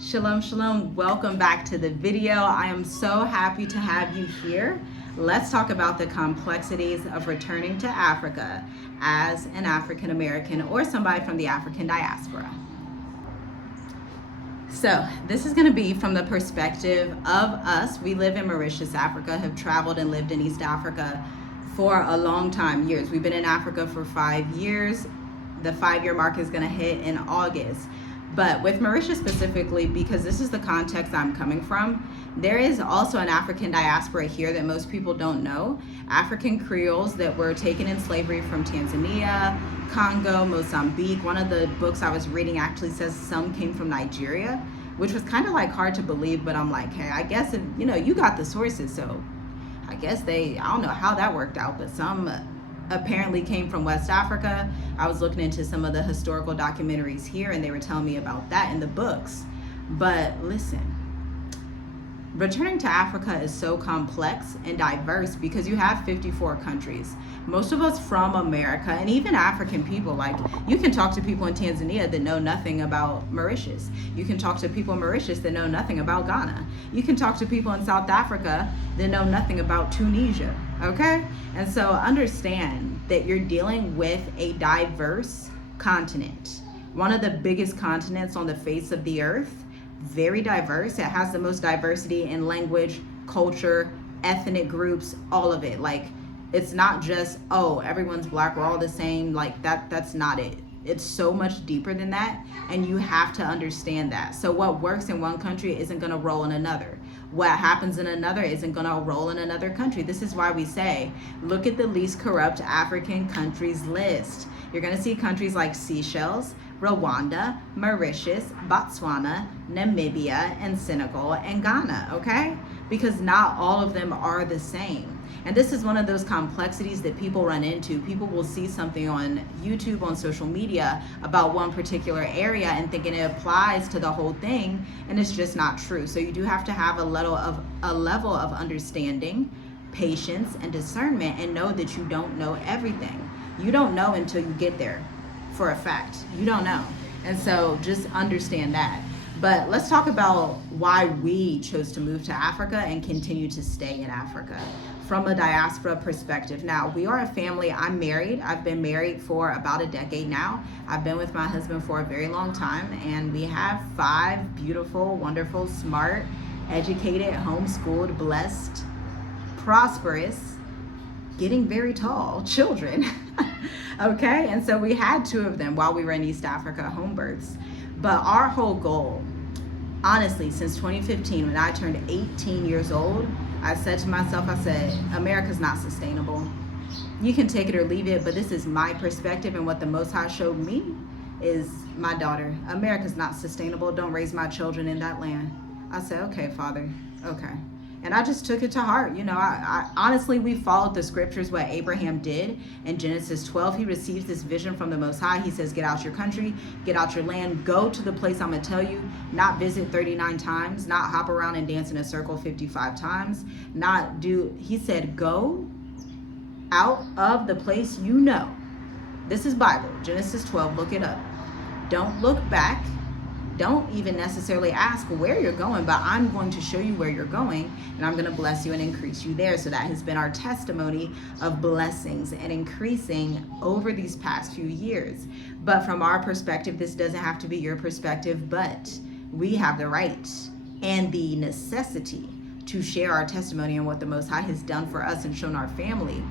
Shalom, shalom. Welcome back to the video. I am so happy to have you here. Let's talk about the complexities of returning to Africa as an African American or somebody from the African diaspora. So this is going to be from the perspective of us. We live in Mauritius, Africa, have traveled and lived in East Africa for a long time, years. We've been in Africa for 5 years. The 5-year mark is going to hit in August. But with Mauritius specifically, because this is the context I'm coming from, there is also an African diaspora here that most people don't know. African Creoles that were taken in slavery from Tanzania, Congo, Mozambique. One of the books I was reading actually says some came from Nigeria, which was kind of like hard to believe, but I'm like, hey, I guess if, you got the sources, so I guess I don't know how that worked out, but some apparently came from West Africa. I was looking into some of the historical documentaries here and they were telling me about that in the books. But listen, returning to Africa is so complex and diverse because you have 54 countries. Most of us from America and even African people, like you can talk to people in Tanzania that know nothing about Mauritius. You can talk to people in Mauritius that know nothing about Ghana. You can talk to people in South Africa that know nothing about Tunisia, okay? And so understand that you're dealing with a diverse continent. One of the biggest continents on the face of the earth, very diverse. It has the most diversity in language, culture, ethnic groups, all of it. Like, it's not just, oh, everyone's black, we're all the same. Like that's not it. It's so much deeper than that, and you have to understand that. So what works in one country isn't going to roll in another. What happens in another isn't going to roll in another country. This is why we say, look at the least corrupt African countries list. You're going to see countries like Seychelles, Rwanda, Mauritius, Botswana, Namibia, and Senegal, and Ghana, okay? Because not all of them are the same. And this is one of those complexities that people run into. People will see something on YouTube, on social media about one particular area and thinking it applies to the whole thing, and it's just not true. So you do have to have a level of understanding, patience, and discernment, and know that you don't know everything. You don't know until you get there. For a fact, you don't know. And so just understand that. But let's talk about why we chose to move to Africa and continue to stay in Africa from a diaspora perspective. Now, we are a family. I'm married. I've been married for about a decade now. I've been with my husband for a very long time, and we have 5 beautiful, wonderful, smart, educated, homeschooled, blessed, prosperous, getting very tall children. Okay, and so we had 2 of them while we were in East Africa, home births. But our whole goal, honestly, since 2015, when I turned 18 years old, I said to myself, I said, America's not sustainable. You can take it or leave it, but this is my perspective, and what the Most High showed me is my daughter. America's not sustainable. Don't raise my children in that land. I said, okay, Father, okay. And I just took it to heart. I honestly, we followed the scriptures, what Abraham did in Genesis 12. He receives this vision from the Most High. He says, get out your country, get out your land, go to the place I'm going to tell you, not visit 39 times, not hop around and dance in a circle 55 times, he said, go out of the place you know. This is Bible, Genesis 12, look it up. Don't look back. Don't even necessarily ask where you're going, but I'm going to show you where you're going, and I'm going to bless you and increase you there. So that has been our testimony of blessings and increasing over these past few years. But from our perspective, this doesn't have to be your perspective, but we have the right and the necessity to share our testimony and what the Most High has done for us and shown our family.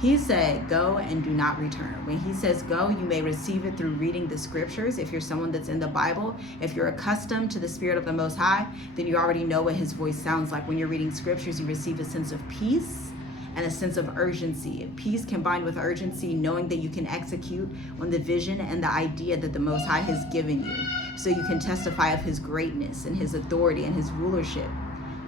He said, go and do not return. When he says go, you may receive it through reading the scriptures. If you're someone that's in the Bible, if you're accustomed to the Spirit of the Most High, then you already know what his voice sounds like. When you're reading scriptures, you receive a sense of peace and a sense of urgency. Peace combined with urgency, knowing that you can execute on the vision and the idea that the Most High has given you. So you can testify of his greatness and his authority and his rulership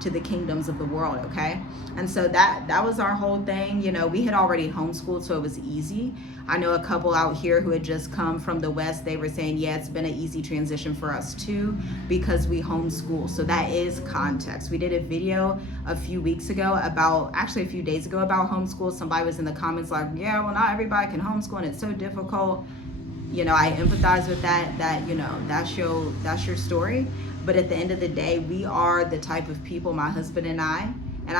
to the kingdoms of the world, okay? And so that was our whole thing. We had already homeschooled, so it was easy. I know a couple out here who had just come from the West. They were saying, yeah, it's been an easy transition for us too, because we homeschool. So that is context. We did a video a few days ago about homeschool. Somebody was in the comments like, yeah, well, not everybody can homeschool and it's so difficult. I empathize with that, that's your story. But at the end of the day, we are the type of people, my husband and I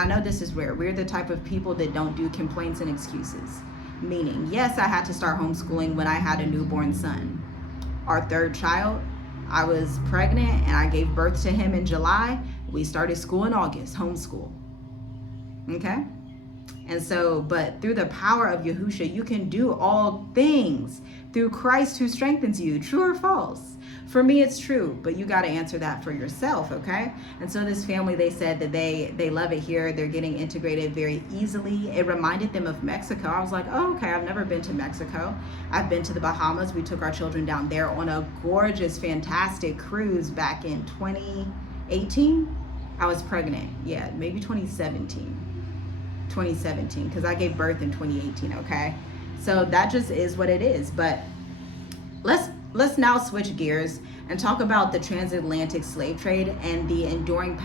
know this is rare, we're the type of people that don't do complaints and excuses. Meaning, yes, I had to start homeschooling when I had a newborn son. Our third child, I was pregnant and I gave birth to him in July. We started school in August, homeschool. Okay? And so, but through the power of Yahusha, you can do all things through Christ who strengthens you. True or false? For me, it's true, but you got to answer that for yourself, okay? And so this family, they said that they love it here. They're getting integrated very easily. It reminded them of Mexico. I was like, oh, okay, I've never been to Mexico. I've been to the Bahamas. We took our children down there on a gorgeous, fantastic cruise back in 2018. I was pregnant. Yeah, maybe 2017, because I gave birth in 2018, okay? So that just is what it is. But let's now switch gears and talk about the transatlantic slave trade and the enduring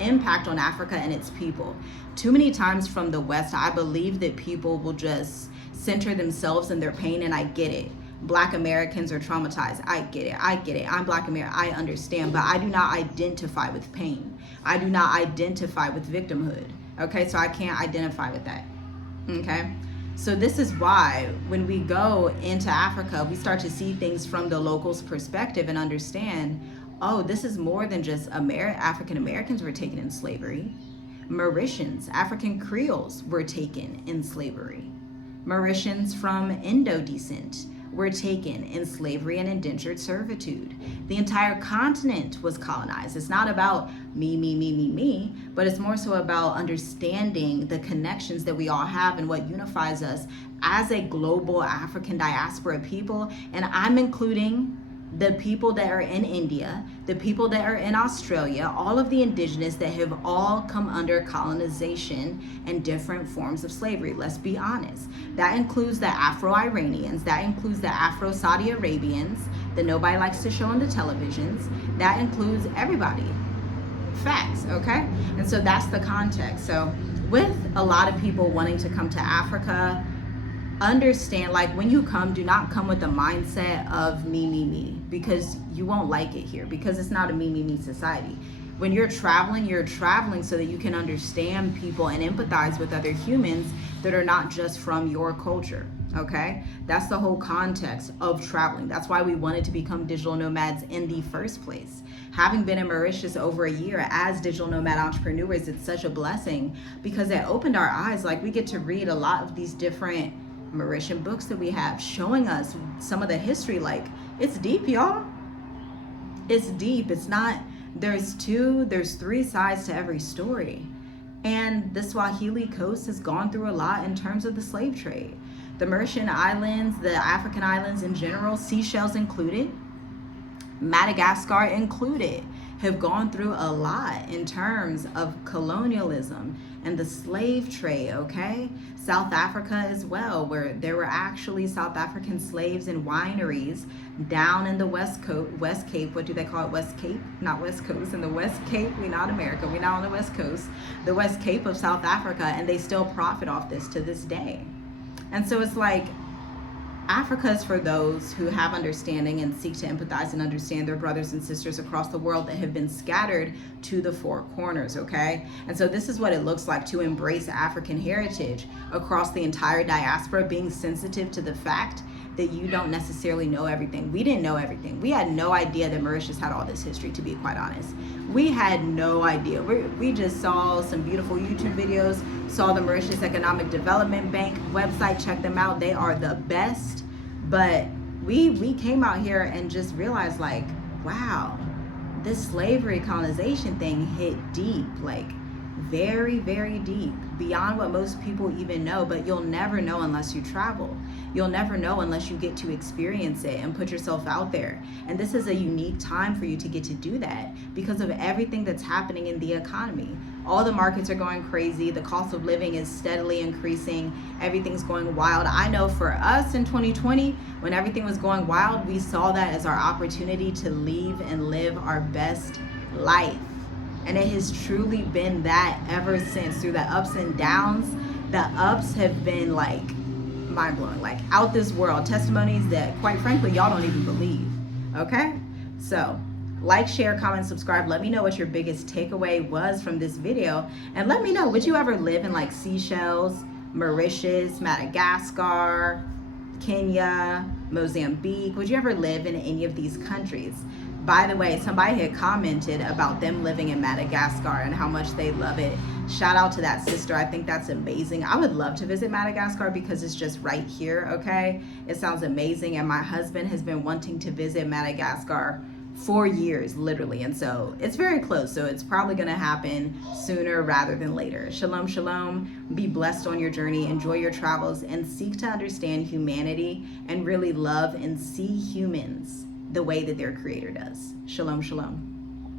impact on Africa and its people. Too many times from the West, I believe that people will just center themselves in their pain, and I get it. Black Americans are traumatized. I get it. I'm Black American. I understand, but I do not identify with pain. I do not identify with victimhood. Okay, so I can't identify with that. Okay, so this is why when we go into Africa, we start to see things from the locals' perspective and understand, oh, this is more than just African Americans were taken in slavery. Mauritians, African Creoles were taken in slavery. Mauritians from Indo descent were taken in slavery and indentured servitude. The entire continent was colonized. It's not about me, but it's more so about understanding the connections that we all have and what unifies us as a global African diaspora people. And I'm including the people that are in India, the people that are in Australia, all of the indigenous that have all come under colonization and different forms of slavery. Let's be honest. That includes the Afro-Iranians, that includes the Afro-Saudi Arabians that nobody likes to show on the televisions. That includes everybody. Facts, okay? And so that's the context. So with a lot of people wanting to come to Africa, understand, like, when you come, do not come with the mindset of me, because you won't like it here, because it's not a me society. When you're traveling so that you can understand people and empathize with other humans that are not just from your culture. Okay, that's the whole context of traveling. That's why we wanted to become digital nomads in the first place. Having been in Mauritius over a year as digital nomad entrepreneurs, it's such a blessing because it opened our eyes. Like, we get to read a lot of these different Mauritian books that we have showing us some of the history. Like, it's deep, y'all. It's deep. It's not, there's three sides to every story. And the Swahili coast has gone through a lot in terms of the slave trade. The Mauritian Islands, the African islands in general, Seychelles included, Madagascar included, have gone through a lot in terms of colonialism and the slave trade, okay? South Africa as well, where there were actually South African slaves in wineries down in the West Cape. What do they call it? West Cape? Not West Coast. In the West Cape, we're not America. We're not on the West Coast. The West Cape of South Africa, and they still profit off this to this day. And so it's like, Africa is for those who have understanding and seek to empathize and understand their brothers and sisters across the world that have been scattered to the four corners, okay? And so this is what it looks like to embrace African heritage across the entire diaspora, being sensitive to the fact that you don't necessarily know everything. We didn't know everything. We had no idea that Mauritius had all this history, to be quite honest. We had no idea. We just saw some beautiful YouTube videos, saw the Mauritius Economic Development Bank website, check them out. They are the best. But we came out here and just realized, like, wow, this slavery colonization thing hit deep, like very, very deep, beyond what most people even know. But you'll never know unless you travel. You'll never know unless you get to experience it and put yourself out there. And this is a unique time for you to get to do that because of everything that's happening in the economy. All the markets are going crazy. The cost of living is steadily increasing. Everything's going wild. I know for us in 2020, when everything was going wild, we saw that as our opportunity to leave and live our best life. And it has truly been that ever since. Through the ups and downs, the ups have been like mind-blowing, like out this world testimonies that, quite frankly, y'all don't even believe. Okay, so Like, share, comment, subscribe. Let me know what your biggest takeaway was from this video. And let me know, would you ever live in like Seychelles, Mauritius, Madagascar, Kenya, Mozambique? Would you ever live in any of these countries? By the way, somebody had commented about them living in Madagascar and how much they love it. Shout out to that sister. I think that's amazing. I would love to visit Madagascar because it's just right here, okay? It sounds amazing. And my husband has been wanting to visit Madagascar for years, literally. And so it's very close. So it's probably going to happen sooner rather than later. Shalom, shalom. Be blessed on your journey. Enjoy your travels and seek to understand humanity and really love and see humans the way that their creator does. Shalom, shalom.